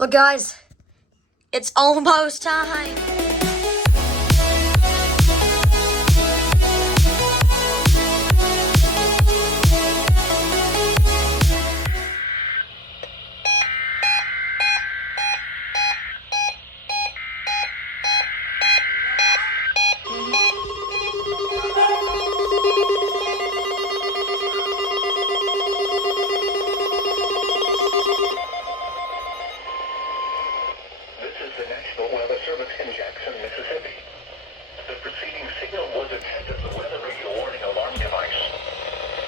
Well, guys, it's almost time. This is the National Weather Service in Jackson, Mississippi. The preceding signal was a test of the weather radio warning alarm device.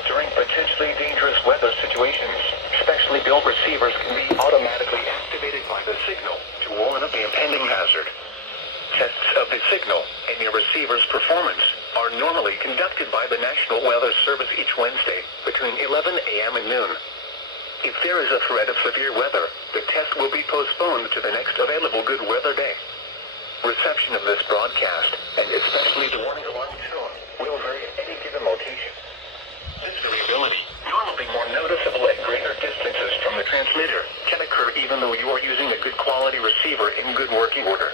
During potentially dangerous weather situations, specially built receivers can be automatically activated by the signal to warn of the impending hazard. Tests of the signal and your receiver's performance are normally conducted by the National Weather Service each Wednesday between 11 a.m. and noon. If there is a threat of severe weather, the test will be postponed to the next available good weather day. Reception of this broadcast, and especially the warning alarm tone, will vary at any given location. This variability, normally more noticeable at greater distances from the transmitter, can occur even though you are using a good quality receiver in good working order.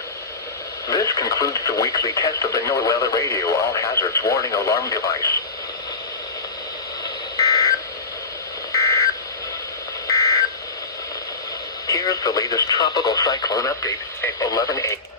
This concludes the weekly test of the NOAA Weather Radio All Hazards Warning Alarm device. Here's the latest tropical cyclone update at 11 a.m.